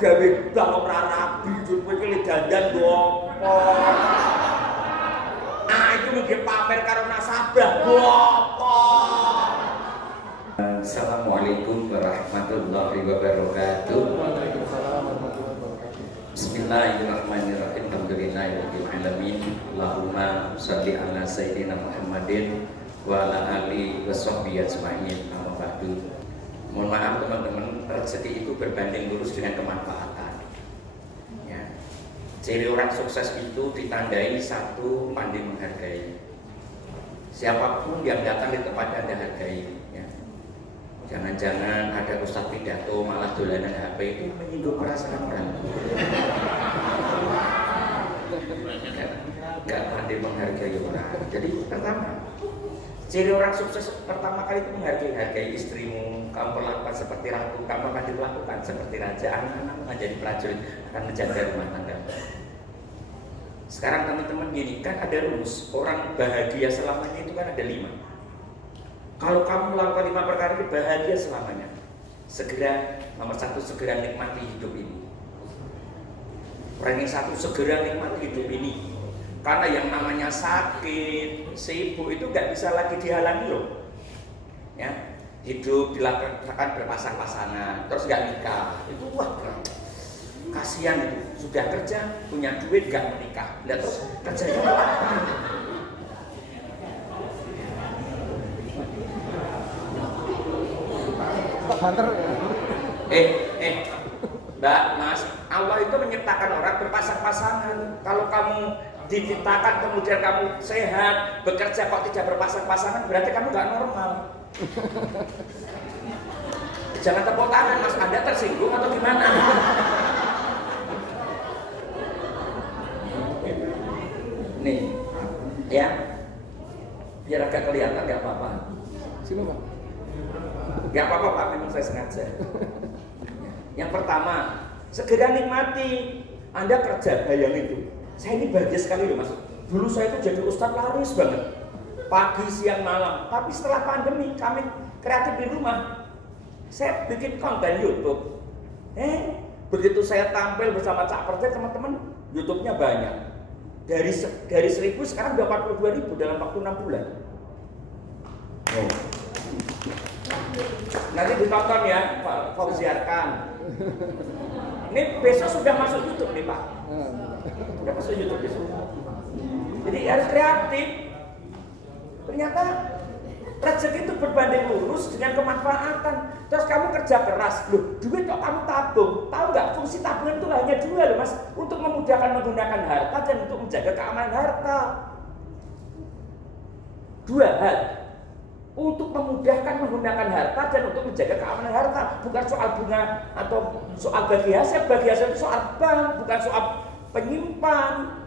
gawe balok rabi jur kowe iki dandan go apa. Ah itu mungkin pamer karo nasabah go apa. Assalamualaikum warahmatullahi wabarakatuh. Bismillahirrahmanirrahim. Alhamdulillahirabbil alamin. Allahumma shalli ala sayyidina Muhammadin wa ala alihi washabbihi ajmain. Amma ba'du. Mohon maaf teman-teman, rezeki itu berbanding lurus dengan kemanfaatan. Ya. Ciri orang sukses itu ditandai satu, pandai menghargai. Siapapun yang datang di tempat Anda hargai. Ya. Jangan-jangan ada ustadz pidato malah dolanan HP itu menyinggung perasaan orang. Gak pandai menghargai orang. Jadi pertama, ciri orang sukses pertama kali itu menghargai istrimu. Kamu perlakukan seperti ratu, kamu akan diperlakukan seperti raja. Anak-anak menjadi prajurit akan menjaga rumah tangga. Sekarang teman-teman gini, kan ada rumus orang bahagia selamanya itu kan ada 5. Kalau kamu melakukan 5 perkara ini bahagia selamanya. Segera, nomor 1, segera nikmati hidup ini. Ranking 1, segera nikmati hidup ini. Karena yang namanya sakit, sibuk itu nggak bisa lagi dihalangi loh. Ya, hidup dilakukan berpasang-pasangan, terus nggak nikah, itu wah kasihan itu. Sudah kerja, punya duit, nggak menikah, lihat terus kerjanya apa? Mbak, Mas, Allah itu menciptakan orang berpasang-pasangan. Kalau kamu diciptakan kemudian kamu sehat, bekerja kok tidak berpasang-pasangan, berarti kamu nggak normal. Jangan tepuk tangan, Mas, Anda tersinggung atau gimana? Nih, ya, biar agak kelihatan nggak apa-apa. Sini Pak. Gak apa-apa Pak, memang saya sengaja. Yang pertama, segera nikmati. Anda kerja, bayangin itu. Saya ini bahagia sekali loh Mas. Dulu saya itu jadi ustadz laris banget. Pagi, siang, malam. Tapi setelah pandemi, kami kreatif di rumah. Saya bikin konten YouTube. Begitu saya tampil bersama Cak Percaya, teman-teman, YouTube-nya banyak. Dari 1000 sekarang udah 42.000 dalam waktu 6 bulan. Oh. Nanti ditonton ya Pak Fauziarkan. Ini besok sudah masuk YouTube nih Pak. Sudah masuk YouTube besok. Jadi harus kreatif. Ternyata rezeki itu berbanding lurus dengan kemanfaatan. Terus kamu kerja keras, loh duit kok kamu tabung? Tahu nggak fungsi tabungan itu hanya 2 loh Mas, untuk memudahkan menggunakan harta dan untuk menjaga keamanan harta. 2 hal. Untuk memudahkan menggunakan harta dan untuk menjaga keamanan harta, bukan soal bunga atau soal bagi hasil itu soal bank, bukan soal penyimpan.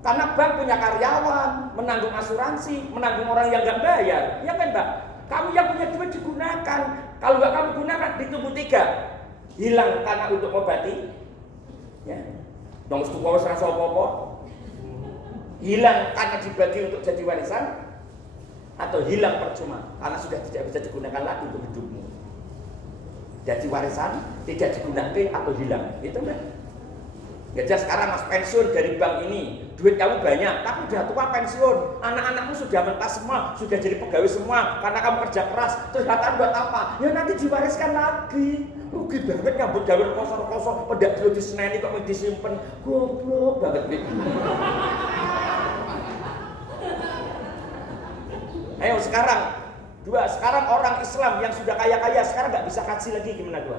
Karena bank punya karyawan, menanggung asuransi, menanggung orang yang nggak bayar, ya kan Mbak? Kamu yang punya duit digunakan, kalau nggak kamu gunakan ditunggu 3, hilang karena untuk mengobati, ya, nomor sekolah serasa apa-apa, hilang karena dibagi untuk jadi warisan, atau hilang percuma karena sudah tidak bisa digunakan lagi untuk hidupmu. Jadi warisan tidak digunakan atau hilang, itu enggak. Jadi sekarang Mas pensiun dari bank ini, duit kamu banyak, tapi udah tua pensiun, anak-anakmu sudah mentas semua, sudah jadi pegawai semua, karena kamu kerja keras, terus datang buat apa? Ya nanti diwariskan lagi. Rugi banget nyambut gawe kosong-kosong, pedak dulu diseneni kok disimpen, goblok banget gitu. Ayo sekarang orang Islam yang sudah kaya-kaya sekarang nggak bisa kaji lagi, gimana gua?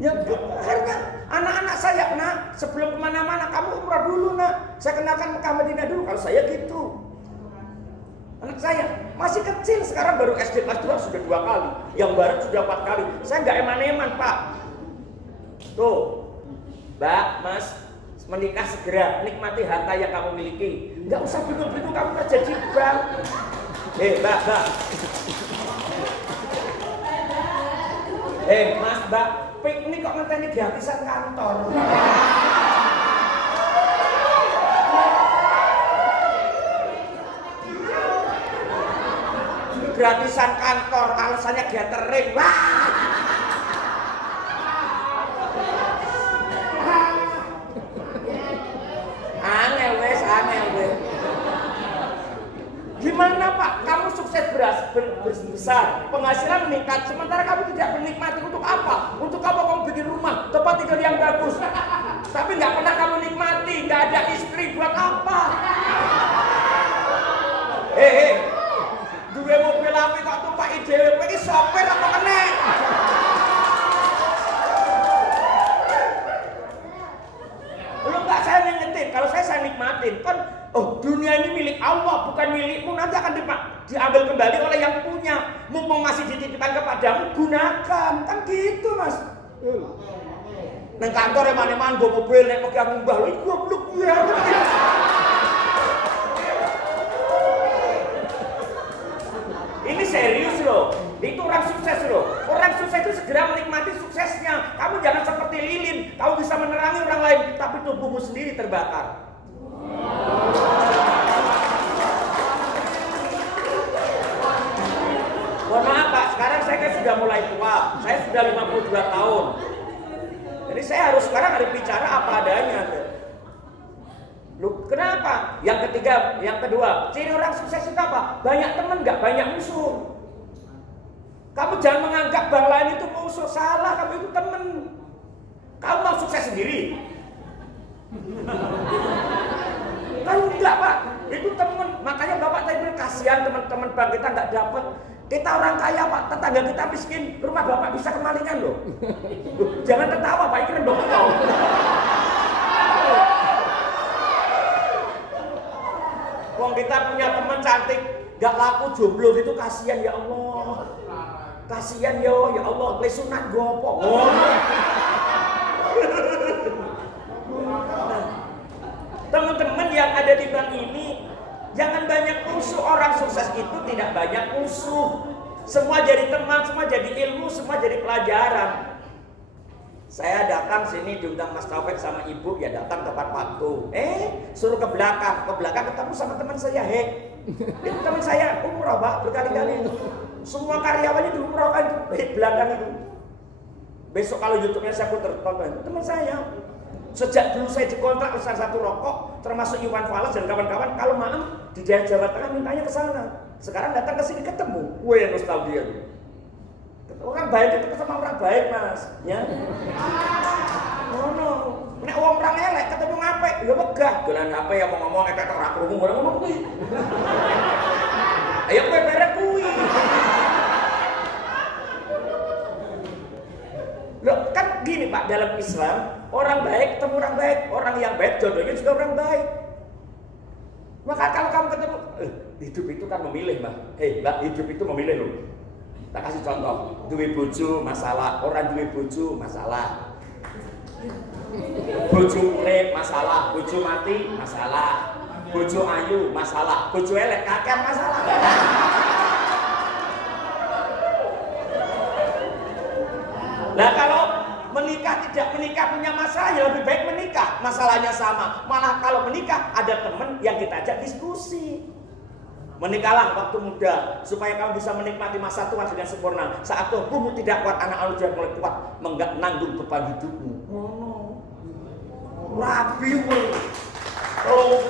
Ya karena anak-anak saya nak sebelum kemana-mana kamu umrah dulu nak, saya kenalkan Mekah Madinah dulu. Kalau saya gitu, anak saya masih kecil sekarang baru SD kelas 2 sudah 2 kali, yang barat sudah 4 kali. Saya nggak eman-eman Pak. Tuh, Mbak, Mas, menikah segera, nikmati harta yang kamu miliki. Nggak usah bingung-bingung kamu kerja di bank. Mbak. Mas, Mbak, piknik kok ngenteni gratisan kantor. Gratisan kantor, alasannya gathering. Wah. Gimana Pak? Kamu sukses besar, penghasilan meningkat, sementara kamu tidak menikmati. Untuk apa? Untuk kamu bikin rumah, tempat tinggal yang bagus, tapi nggak pernah kamu nikmati, nggak ada istri, buat apa? Dua mobil api kok tumpak ide, ini sopir apa kena? Lu nggak saya nyetir, kalau saya nikmatin kan. Oh, dunia ini milik Allah, bukan milikmu. Nanti akan diambil kembali oleh yang punya. Mumpung masih dititipkan kepadamu, gunakan. Kan gitu, Mas. Neng kantor mana-mana gue mobil, nek mobil aku mbah, lu goblok ya. Ini serius loh. Itu orang sukses loh. Orang sukses itu segera menikmati suksesnya. Kamu jangan seperti lilin. Kamu bisa menerangi orang lain, tapi tubuhmu sendiri terbakar. Mohon maaf Pak, sekarang saya kan sudah mulai tua. Saya sudah 52 tahun. Jadi saya sekarang harus bicara apa adanya. Loh, kenapa? Yang ketiga, yang kedua, ciri orang sukses itu apa? Banyak teman, nggak banyak musuh. Kamu jangan menganggap bang lain itu musuh, salah. Kamu itu teman. Kamu mau sukses sendiri? Kan enggak Pak, itu teman. Makanya Bapak tadi bilang kasihan teman-teman bang kita nggak dapat. Kita orang kaya Pak, tetangga kita miskin, rumah Bapak bisa kemalingan loh. Jangan tertawa Pak, ini rendong kau. Wong kita punya teman cantik, nggak laku jomblo gitu, kasihan ya Allah. Kasihan ya Allah, lesunat gopo. Teman-teman yang ada di bank ini, jangan banyak musuh. Orang sukses itu tidak banyak musuh. Semua jadi teman, semua jadi ilmu, semua jadi pelajaran. Saya datang sini diundang Mas Taufik sama Ibu, ya datang tepat waktu. Suruh ke belakang ketemu sama teman saya, itu teman saya umroh Pak, berkali-kali. Semua karyawannya diumrohkan itu, belakang itu. Besok kalau YouTube-nya saya putar tonton, itu teman saya. Sejak dulu saya dikontrak pesan satu rokok, termasuk Iwan Fals dan kawan-kawan, kalau malam di daerah Jawa Tengah mintanya ke sana. Sekarang datang ke sini ketemu, yang nostalgia. Orang baik itu sama orang baik Mas, ya. No. Nek orang elek ketemu ngape, ya megah. Dolan HP yang mau ngomong kata ora krungu, ora ngomong kuwi. Ayo kowe berek kuwi. Loh, kan gini Pak, dalam Islam orang baik ketemu orang baik, orang yang baik jodohnya juga orang baik. Maka kalau kamu ketemu, hidup itu kan memilih Mbak. Mbak, hidup itu memilih loh. Tak kasih contoh, duwe bojo masalah, orang duwe bojo masalah. Bojo urip masalah, bojo mati masalah. Bojo ayu masalah, bojo elek kakean masalah. Nah kalau menikah tidak menikah punya masalah, ya lebih baik menikah, masalahnya sama. Malah kalau menikah ada teman yang kita ajak diskusi. Menikahlah waktu muda supaya kamu bisa menikmati masa tua dengan sempurna. Saat tubuhmu tidak kuat, anak anak sudah mulai kuat menanggung beban hidupmu. Rapi kalau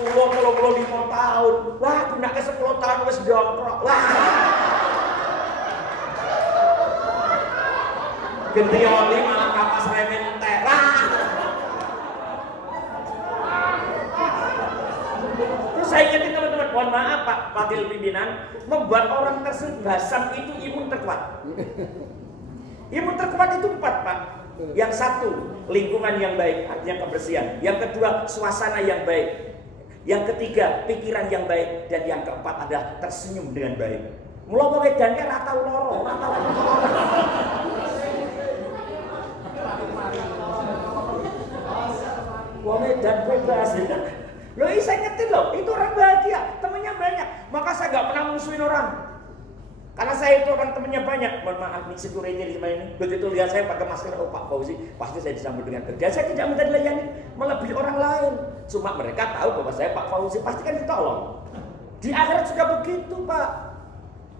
5 tahun, wah gunanya 10 tahun wis jongkrok. Wah. Genti oli malah kapas remen teh. Terus saya ingetin teman-teman, mohon maaf Pak Wakil Pimpinan, membuat orang tersebut basam itu imun terkuat. Imun terkuat itu 4 Pak. Yang satu, lingkungan yang baik, artinya kebersihan. Yang kedua, suasana yang baik. Yang ketiga, pikiran yang baik. Dan yang keempat adalah tersenyum dengan baik. Mula wedannya rata loro. Wong dan bebas. Loh, saya ngerti loh, itu orang bahagia, temennya banyak. Maka saya nggak pernah musuhin orang. Karena saya itu kan temennya banyak. Mohon maaf nih security di ini. Begitu lihat saya pakai masker, oh Pak Fauzi, pasti saya disambut dengan kerja. Saya tidak minta dilayani melebihi orang lain. Cuma mereka tahu bahwa saya Pak Fauzi, pasti kan ditolong. Di akhirat juga begitu Pak.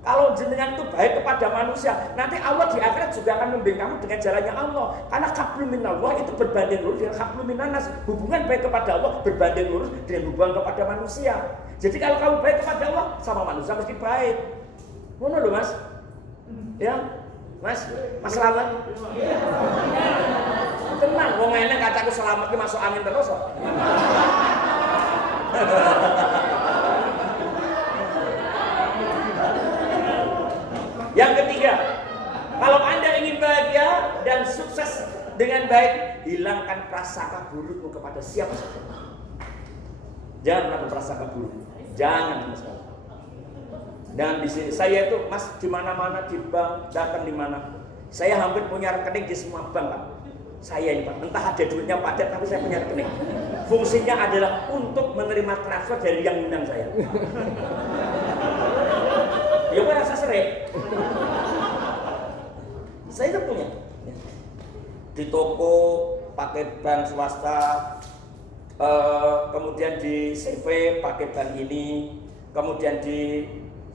Kalau jenengan itu baik kepada manusia, nanti Allah di akhirat juga akan membimbing kamu dengan jalannya Allah. Karena hablum minallah itu berbanding lurus dengan hablum minannas. Hubungan baik kepada Allah berbanding lurus dengan hubungan kepada manusia. Jadi kalau kamu baik kepada Allah, sama manusia mesti baik. Ngono lho Mas. Ya, Mas selamat. Tenang, wong enek kataku selamat ki masuk angin terus kok. Yang ketiga, kalau Anda ingin bahagia dan sukses dengan baik, hilangkan prasangka burukmu kepada siapa saja. Jangan pernah berprasangka buruk. Jangan sama sekali. Dan di sini saya itu Mas di mana-mana di bank, datang di mana. Saya hampir punya rekening di semua bank, Pak. Saya ini Pak, entah ada duitnya padat tapi saya punya rekening. Fungsinya adalah untuk menerima transfer dari yang undang saya. Ya gue rasa sering. Saya itu punya di toko pakai bank swasta, kemudian di CV pakai bank ini, kemudian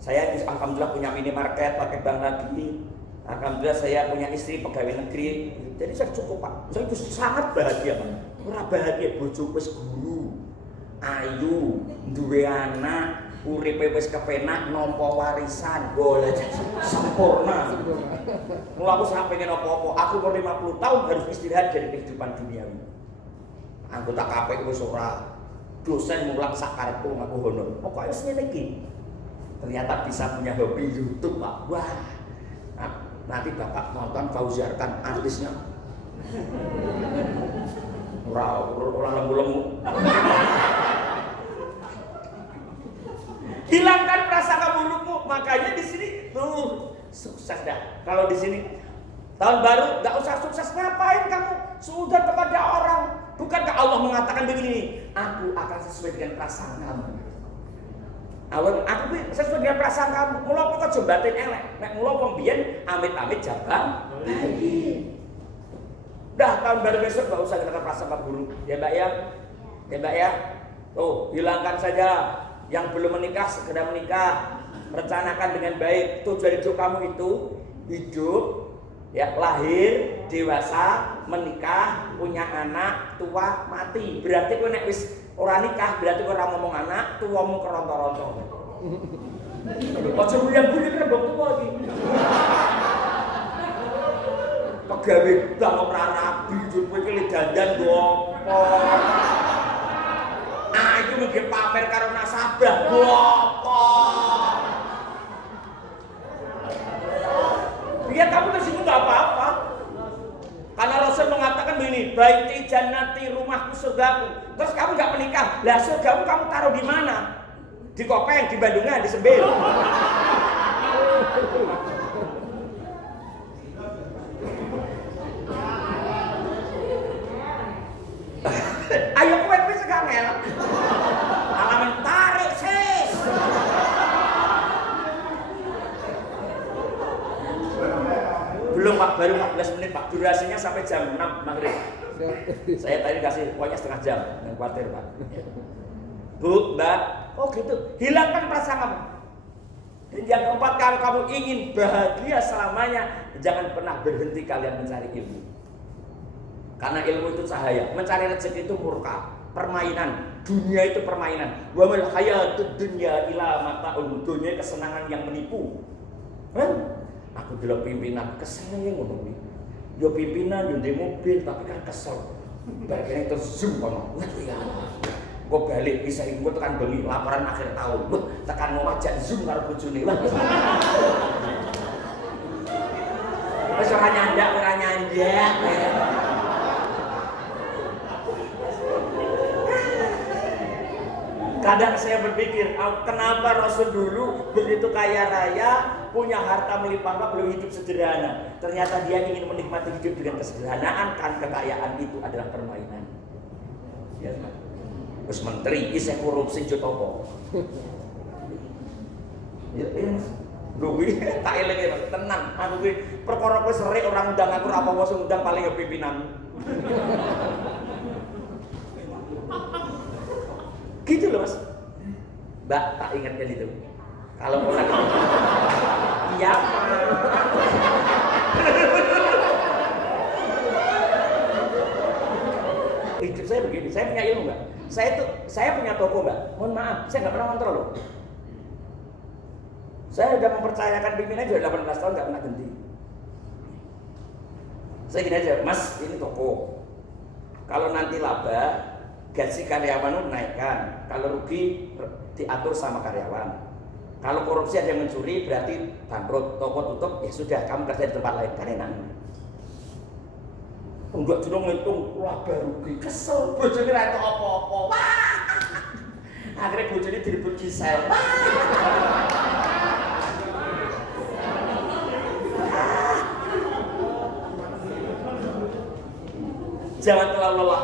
saya alhamdulillah punya minimarket pakai bank lagi, alhamdulillah saya punya istri pegawai negeri, jadi saya cukup Pak. Saya itu sangat bahagia Pak. Ora bahagia bojo wis guru, ayu, duwe anak, uripe wis kepenak, nampa warisan, boleh sempurna. Mula aku sampe pengen apa-apa, aku umur 50 tahun harus istirahat dari kehidupan duniawi. Anggota KPU wis ora, dosen mulang sakarepku ngaku honor. Pokoke wis ngene iki. Ternyata bisa punya hobi YouTube, Pak. Wah. Nanti Bapak nonton Fauziarkan artisnya. Ora lemu-lemu. Hilangkan prasangka burukmu. Makanya di sini tuh sukses dah. Kalau di sini tahun baru nggak usah sukses, ngapain kamu suudzon kepada orang? Bukankah Allah mengatakan begini? Aku akan sesuai dengan prasangkamu. Aku sesuai dengan prasangkamu. Mula kok jembatin elek. Nek mula wong biyen amit-amit jabang baik. Dah tahun baru besok nggak usah kita prasangka buruk. Ya Mbak ya. Ya Mbak ya. Tuh, hilangkan saja. Yang belum menikah segera menikah. Rencanakan dengan baik. Tujuan hidup kamu itu hidup, ya lahir, dewasa, menikah, punya anak, tua, mati. Berarti kowe nek wis ora nikah, berarti kowe ora ngomong anak, tuamu keronto-ronto. Ojo bulan-bulan kan mbok tuwa iki. Pegawai bank ora rabi, kowe iki dandan go apa. Aku mungkin pamer karo nasabah go apa. Biar kamu tersinggung gak apa-apa. Karena Rasul mengatakan begini, baiti jannati, rumahku surgaku. Terus kamu gak menikah, lah surgamu kamu taruh di mana? Di Kopeng, di Bandungan, di Sembil. Ayo kowe wis ngangel. Alaman tarik sis. Belum Pak, baru 14 menit Pak. Durasinya sampai jam 6 maghrib. Saya tadi kasih pokoknya setengah jam yang khawatir Pak. Bu, Mbak, oh gitu. Hilangkan prasangkamu. Dan yang keempat, kalau kamu ingin bahagia selamanya, jangan pernah berhenti kalian mencari ilmu. Karena ilmu itu cahaya. Mencari rezeki itu murka, permainan. Dunia itu permainan. Wa mal hayatud dunya illa mata'un. Dunia kesenangan yang menipu. Aku dulu pimpinan kesel ya ngono kuwi. Yo pimpinan yo ndek mobil tapi kan kesel. Bareng terus zoom kono. Waduh ya. Kok balik bisa engko tekan bengi laporan akhir tahun. Tekan mau ajak zoom karo bojone. Wis ora nyandak ora nyandak. Kadang saya berpikir, kenapa Rasul dulu begitu kaya raya, punya harta melimpah, belum hidup sederhana. Ternyata dia ingin menikmati hidup dengan kesederhanaan, kan kekayaan itu adalah permainan. Ya, terus menteri, isih korupsi jotopo. Ya, Luwi, tak eling ya, tenang. Aku ki perkara kowe serik orang undang aku ora apa-apa sing undang paling ya pimpinan. Gitu loh Mas. Mbak, tak ingatkan itu. Kalau orang Iya, Pak. Hidup saya begini, saya punya ilmu nggak? Saya punya toko nggak? Mohon maaf, saya nggak pernah kontrol loh. Saya sudah mempercayakan pimpinannya sudah 18 tahun nggak pernah ganti. Saya gini aja, Mas, ini toko. Kalau nanti laba, gaji karyawan naikkan. Kalau rugi, diatur sama karyawan. Kalau korupsi ada yang mencuri, berarti bangkrut, toko tutup, ya sudah, kamu kerja di tempat lain, kan enak. Enggak cuma ngitung laba rugi, kesel, bojone ra entuk apa-apa. Akhirnya bojone direbut Gisel. Jangan terlalu lelah.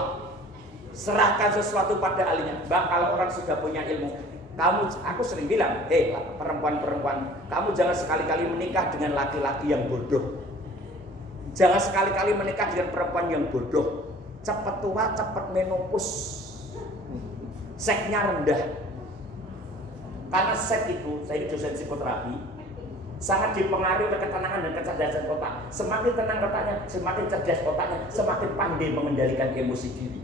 Serahkan sesuatu pada ahlinya. Bang, kalau orang sudah punya ilmu, aku sering bilang, perempuan-perempuan, kamu jangan sekali-kali menikah dengan laki-laki yang bodoh. Jangan sekali-kali menikah dengan perempuan yang bodoh. Cepat tua, cepat menopause. Seksnya rendah. Karena seks itu, saya dosen psikoterapi, sangat dipengaruhi oleh ketenangan dan kecerdasan otak. Semakin tenang otaknya, semakin cerdas otaknya, semakin pandai mengendalikan emosi diri.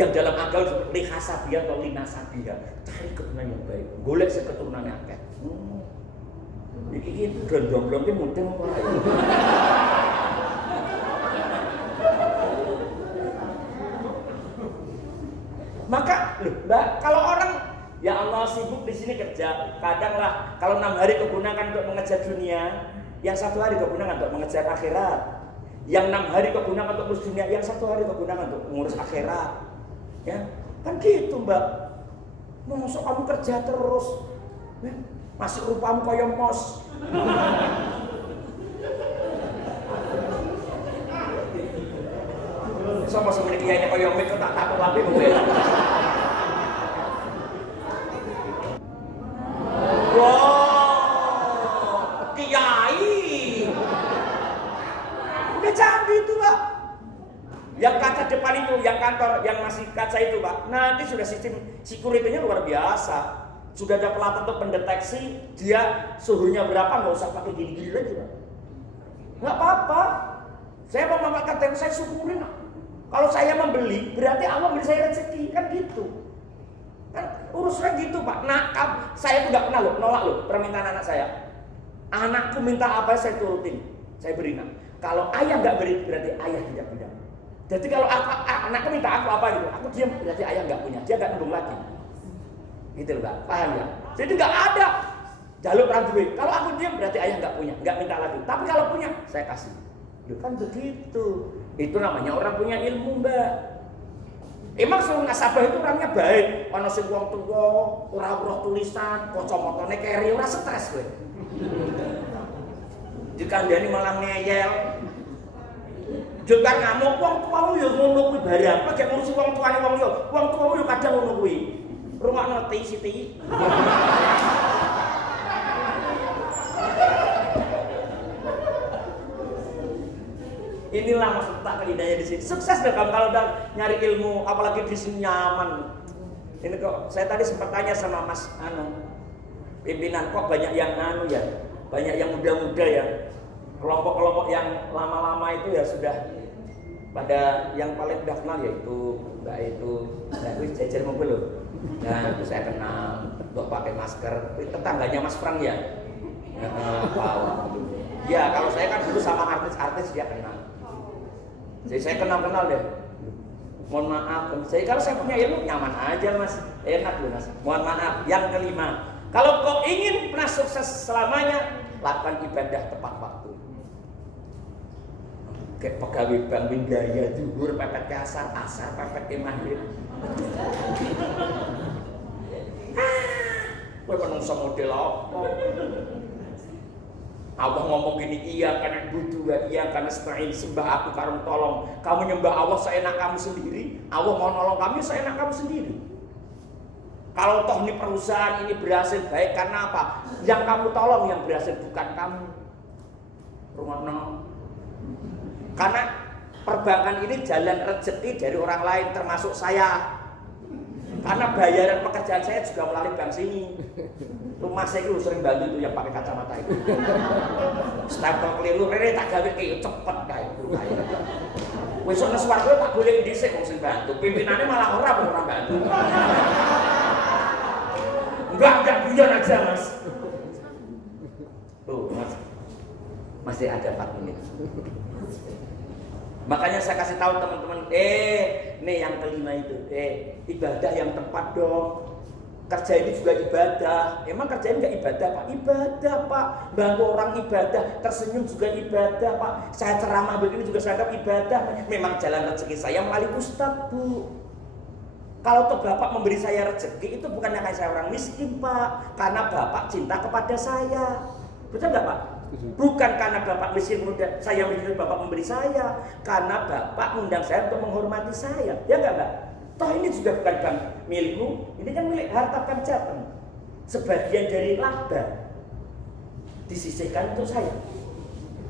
Yang dalam agama lihasabiah atau linasabiah, cari keturunan yang baik, golek keturunan yang akeh. Iki dondong-dondong ki mudeng wae. Maka, Mbak, kalau orang ya Allah sibuk di sini kerja, kadanglah kalau 6 hari kegunakan untuk mengejar dunia, yang 1 hari kegunakan untuk mengejar akhirat. Yang 6 hari kegunakan untuk ngurus dunia, yang 1 hari kegunakan untuk mengurus akhirat. Ya, kan gitu, Mbak. Masa kamu kerja terus, masih rupamu kaya mos. Sama semeniki kiai kaya mik tak tahu wae kowe. Wow, kiai. Udah canggih itu, Pak. Yang kaca depan itu, yang kantor, yang masih kaca itu, Pak. Nanti sudah sistem security-nya luar biasa. Sudah ada pelatih untuk mendeteksi dia suhunya berapa, nggak usah pakai gini-gini lagi, Pak. Nggak apa-apa. Saya mau memanfaatkan tempo, saya syukurin. Kalau saya membeli, berarti Allah beri saya rezeki, kan gitu. Kan urusannya gitu, Pak. Nah, saya tuh nggak pernah nolak permintaan anak saya. Anakku minta apa, saya turutin, saya beri. Kalau ayah nggak beri, berarti ayah tidak punya. Jadi kalau anakku minta aku apa gitu, aku diam, berarti ayah nggak punya, dia nggak nembung lagi. Gitu loh, Pak. Paham ya? Jadi nggak ada jalur randuwe. Kalau aku diam, berarti ayah nggak punya, nggak minta lagi. Tapi kalau punya, saya kasih. Loh, kan begitu. Itu namanya orang punya ilmu, Mbak. Emang suruh nasabah itu orangnya baik. Ana sing wong tuwa, ora roh tulisan, kacamotane keri, ora stres kowe. Dikandani malah ngeyel. Juga ngamuk wong tuamu ya ngono kuwi barang. Apa gek ngurusi wong tuane wong yo. Wong tuamu yo kadang ngono kuwi. Rungokno ti Siti. Inilah maksud tak hidayah di sini. Sukses deh kamu kalau udah nyari ilmu, apalagi di sini nyaman. Ini kok saya tadi sempat tanya sama Mas pimpinan, kok banyak yang ya, banyak yang muda-muda ya. Kelompok-kelompok yang lama-lama itu ya sudah pada yang paling udah kenal yaitu Mbak itu jajar mobil loh. Nah, itu saya kenal untuk pakai masker. Tetangganya Mas Frank ya. Ya kalau saya kan dulu sama artis-artis dia kenal. Jadi saya kenal deh. Mohon maaf, kalau saya punya ilmu nyaman aja Mas, enak loh Mas. Mohon maaf. Yang kelima, kalau kau ingin pernah sukses selamanya, lakukan ibadah tepat waktu. Kayak pegawai bank gaya zuhur pepet ke asar pepet ke maghrib. Kowe menungso model apa? Allah ngomong gini, iya karena butuh, iya karena selain sembah aku karung tolong. Kamu nyembah Allah seenak kamu sendiri, Allah mau nolong kamu seenak kamu sendiri. Kalau toh ini perusahaan ini berhasil baik karena apa? Yang kamu tolong yang berhasil bukan kamu. Rumah karena perbankan ini jalan rezeki dari orang lain termasuk saya. Karena bayaran pekerjaan saya juga melalui bank sini. Rumah saya itu sering bantu itu yang pakai kacamata itu. Stempel keliru, rene tak gawe ki cepet kae. Wis ana swarga tak golek dhisik wong sing bantu. Pimpinannya malah ora bantu. Enggak guyon aja, Mas. Tuh, Mas. Masih ada 4 menit. Makanya saya kasih tahu teman-teman, nih yang kelima itu, ibadah yang tepat dong. Kerja ini juga ibadah. Emang kerja ini nggak ibadah, Pak? Ibadah, Pak. Bantu orang ibadah, tersenyum juga ibadah, Pak. Saya ceramah begini juga saya anggap ibadah. Memang jalan rezeki saya melalui Ustadz, Bu. Kalau tuh Bapak memberi saya rezeki itu bukannya kayak saya orang miskin, Pak. Karena Bapak cinta kepada saya. Betul nggak, Pak? Bukan karena Bapak miskin kemudian saya menjadi Bapak memberi saya. Karena Bapak mengundang saya untuk menghormati saya. Ya nggak, Mbak? Toh ini juga bukan bank milikmu, ini kan milik harta Panjatan. Sebagian dari laba disisihkan untuk saya.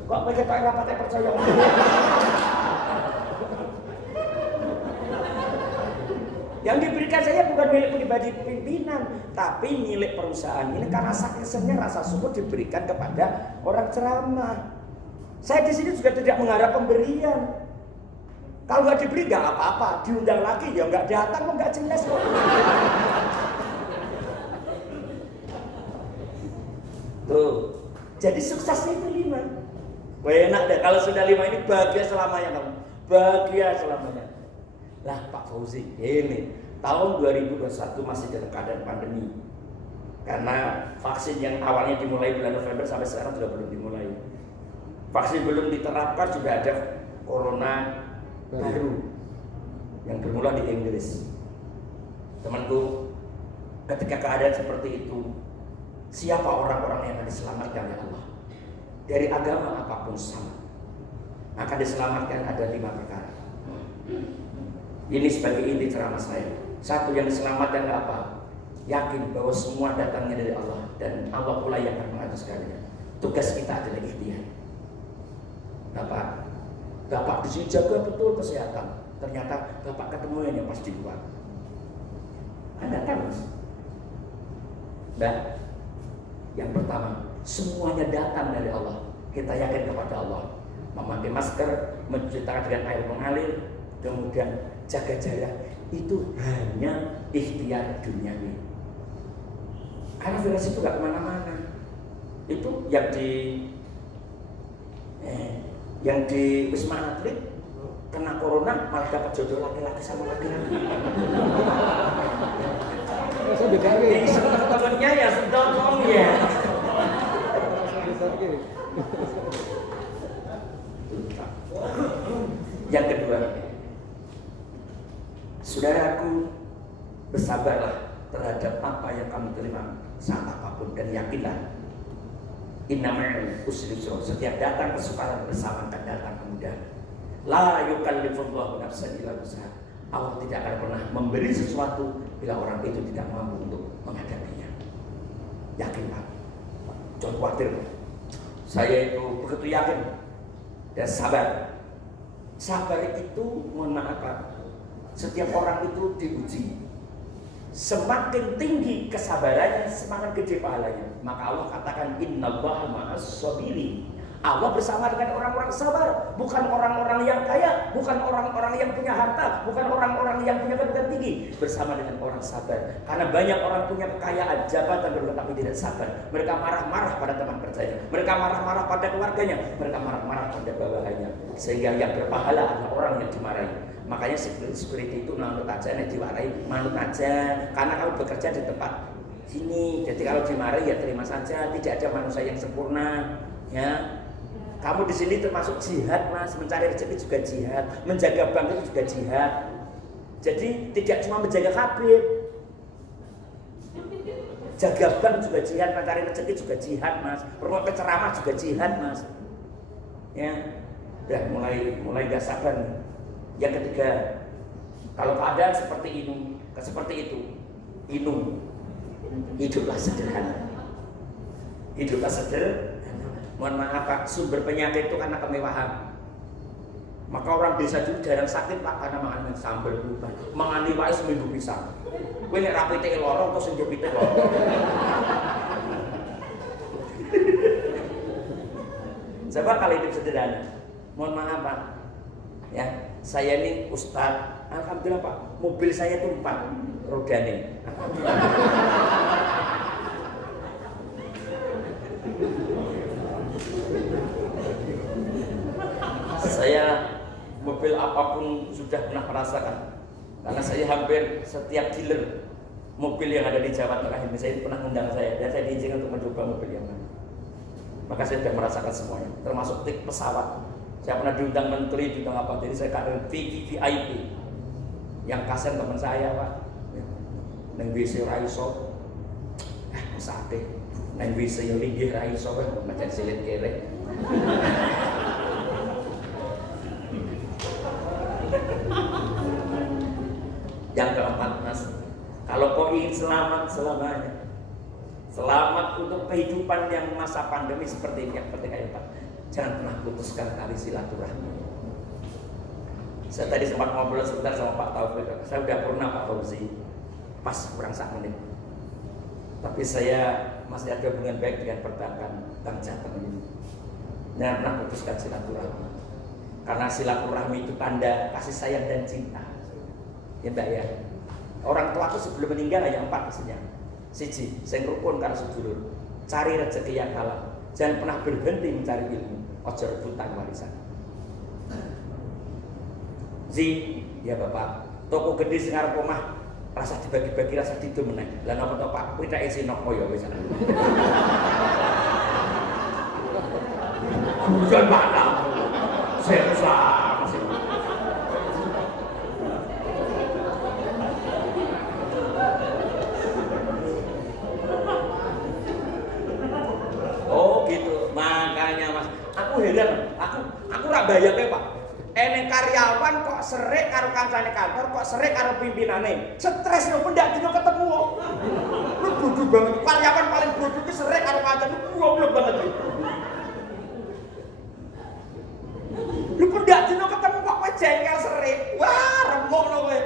Kok mereka tak rapatnya percaya? Yang diberikan saya bukan milik pribadi pimpinan, tapi milik perusahaan ini karena saking rasa syukur diberikan kepada orang ceramah. Saya di sini juga tidak mengharap pemberian. Kalau nggak diberi nggak apa-apa, diundang lagi ya nggak datang kok nggak jelas kok. Tuh, jadi suksesnya itu 5. Wah enak deh kalau sudah 5 ini bahagia selamanya kamu, bahagia selamanya. Lah Pak Fauzi, ini tahun 2021 masih dalam keadaan pandemi, karena vaksin yang awalnya dimulai bulan November sampai sekarang sudah belum dimulai. Vaksin belum diterapkan, sudah ada corona baru yang bermula di Inggris. Temanku, ketika keadaan seperti itu, siapa orang-orang yang akan diselamatkan oleh Allah? Dari agama apapun sama, akan diselamatkan ada 5 perkara. Ini sebagai inti ceramah saya. 1, yang diselamatkan apa? Yakin bahwa semua datangnya dari Allah dan Allah pula yang akan mengatur segalanya. Tugas kita adalah ikhtiar. Bapak di sini jaga betul kesehatan. Ternyata Bapak ketemu yang pas di luar. Anda tahu, Mas? Dan yang pertama, semuanya datang dari Allah. Kita yakin kepada Allah. Memakai masker, mencuci tangan dengan air mengalir, kemudian jaga jarak. Itu hanya ikhtiar duniawi. Karena virus itu gak kemana-mana. Itu yang di Wisma Atlet kena corona malah dapat jodoh laki-laki sama laki-laki. Temennya ya sedang ya. Yang kedua, saudaraku, bersabarlah terhadap apa yang kamu terima saat apapun dan yakinlah. Innama'al usri yusra, setiap datang kesukaran bersama akan datang kemudahan. La yukallifullahu nafsan illa wus'aha. Allah tidak akan pernah memberi sesuatu bila orang itu tidak mampu untuk menghadapinya. Yakin, Pak? Jangan khawatir. Saya itu begitu yakin dan sabar. Sabar itu, mohon maaf Pak, setiap orang itu diuji. Semakin tinggi kesabarannya, semakin gede pahalanya. Maka Allah katakan innallaha ma'as sabirin. Allah bersama dengan orang-orang sabar, bukan orang-orang yang kaya, bukan orang-orang yang punya harta, bukan orang-orang yang punya kedudukan tinggi, bersama dengan orang sabar. Karena banyak orang punya kekayaan, jabatan, tapi tidak sabar. Mereka marah-marah pada teman kerjanya, mereka marah-marah pada keluarganya, mereka marah-marah pada bawahannya. Sehingga yang berpahala adalah orang yang dimarahi. Makanya security itu manut aja, diwarai manut aja. Karena kamu bekerja di tempat sini, jadi kalau dimarahi ya terima saja. Tidak ada manusia yang sempurna, ya. Kamu di sini termasuk jihad, Mas. Mencari rezeki juga jihad, menjaga bank itu juga jihad. Jadi tidak cuma menjaga kabir, jaga bank juga jihad, mencari rezeki juga jihad, Mas. Perlu ceramah juga jihad, Mas. Ya, udah mulai nggak sabar nih. Yang ketiga, kalau keadaan seperti itu, hiduplah sederhana. Hiduplah sederhana. Mohon maaf Pak, sumber penyakit itu karena kemewahan. Maka orang desa dulu jarang sakit Pak karena makan sambal lupa, makan liwai seminggu pisang. Kowe nek rapite loro terus njepite loro. Coba kalau hidup sederhana. Mohon maaf Pak, ya saya ini Ustadz, alhamdulillah Pak, mobil saya itu 4 rodanya. Saya mobil apapun sudah pernah merasakan, karena saya hampir setiap dealer mobil yang ada di Jawa Tengah ini saya pernah undang saya, dan saya diizinkan untuk mencoba mobil yang mana. Maka saya sudah merasakan semuanya, termasuk tik pesawat. Saya pernah diundang menteri, diundang apa, jadi saya kader VIP. Yang kasihan teman saya Pak, neng WC raiso, sate, neng WC yang linggih raiso, macam silit kere. Yang keempat Mas, kalau kau ingin selamat selamanya, selamat untuk kehidupan yang masa pandemi seperti ini, yang penting ayo Pak, jangan pernah putuskan tali silaturahmi. Saya tadi sempat ngobrol sebentar sama Pak Taufik, saya udah pernah Pak Fauzi, pas kurang 1 menit. Tapi saya masih ada hubungan baik dengan perbankan Bank Jateng ini. Jangan pernah putuskan silaturahmi, karena silaturahmi itu tanda kasih sayang dan cinta. Ya Mbak ya, orang tua itu sebelum meninggal hanya 4 isinya. Siji, sing rukun karo sedulur, cari rezeki yang halal, jangan pernah berhenti mencari ilmu, ojo rebutan warisan. Zi, ya Bapak, toko gede sing arep omah rasa dibagi-bagi, rasa didu meneh. Lah napa to Pak, kuwi tak isi noko ya wis. Bukan mana? Sersa. Heran, aku ora bayangke Pak. Eneng karyawan kok serik karo kancane kantor, kok serik karo pimpinane. Stres lho pendak dino ketemu kok. Lu bodoh banget. Karyawan paling bodoh ki serik karo kancane, goblok banget. Lu pendak dino ketemu kok kowe jengkel serik. Wah, remuk lho kowe.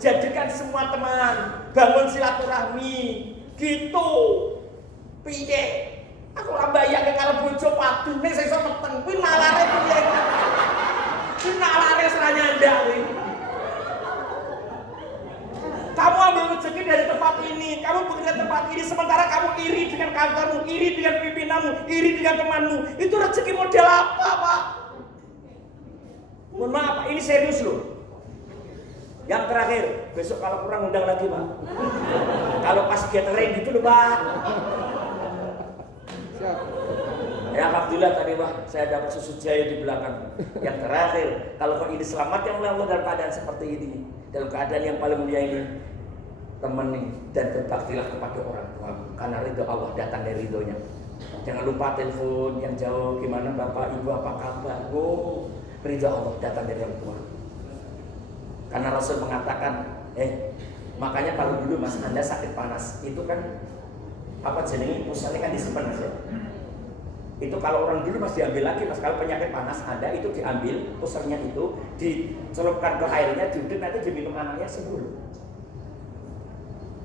Jadikan semua teman, bangun silaturahmi. Gitu. Piye? Aku ora bayangke karo bojo padune sing iso meteng kuwi nalare piye. Kuwi nalare seranyanda kuwi. Kamu ambil rezeki dari tempat ini, kamu bekerja tempat ini, sementara kamu iri dengan kantormu, iri dengan pimpinanmu, iri dengan temanmu. Itu rezeki model apa, Pak? Mohon maaf, ini serius loh. Yang terakhir, besok kalau kurang undang lagi, Pak. Kalau pas gathering gitu loh, Pak. Ya alhamdulillah tadi Pak, saya dapat susu jaya di belakang. Yang terakhir, kalau kau ini selamat yang mulia dalam keadaan seperti ini, dalam keadaan yang paling mulia ini, temani dan berbaktilah kepada orang tua, karena ridho Allah datang dari ridhonya. Jangan lupa telepon yang jauh, gimana Bapak Ibu apa kabar? Oh, ridho Allah datang dari orang tua. Karena Rasul mengatakan, makanya kalau dulu Mas Anda sakit panas, itu kan apa jenenge pusatnya kan disimpan Mas ya. Itu kalau orang dulu Mas diambil lagi Mas, kalau penyakit panas ada itu diambil pusarnya itu dicelupkan ke airnya, diuduk nanti diminum anaknya sembuh.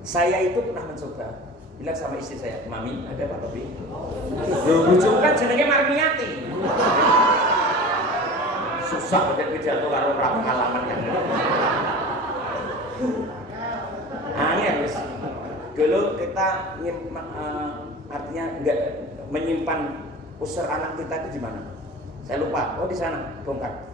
Saya itu pernah mencoba, bilang sama istri saya, Mami ada Pak Tobi? Bujuk kan jenenge Marmiati. Susah udah pidato karo ora pengalaman kan. Angin wis. Dulu kita artinya enggak menyimpan user anak kita itu di mana? Saya lupa. Oh di sana, bongkar.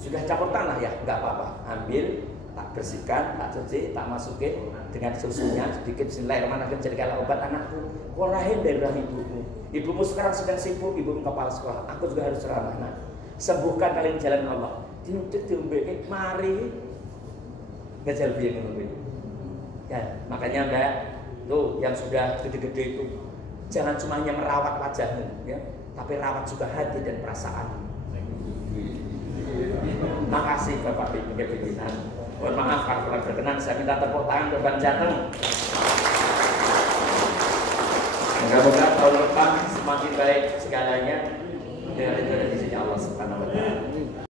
Sudah campur tanah ya, enggak apa-apa. Ambil, tak bersihkan, tak cuci, tak masukin dengan susunya sedikit. Bismillahirrahmanirrahim, jadi kalau obat anakku. Kau lahir dari rahim ibumu. Ibumu sekarang sedang sibuk, ibumu kepala sekolah. Aku juga harus ceramah. Nah, sembuhkan kalian jalan Allah. Diudik, diumbek, mari. Ngajal biar ngomong. Ya, makanya Mbak, tuh yang sudah gede-gede itu jangan cuma hanya merawat wajahmu, ya, tapi rawat juga hati dan perasaan. Makasih Bapak pimpinan. Mohon maaf kalau kurang berkenan, saya minta tepuk tangan ke Bank Jateng. Semoga tahun depan semakin baik segalanya. Dari sini Allah Subhanahu wa Ta'ala.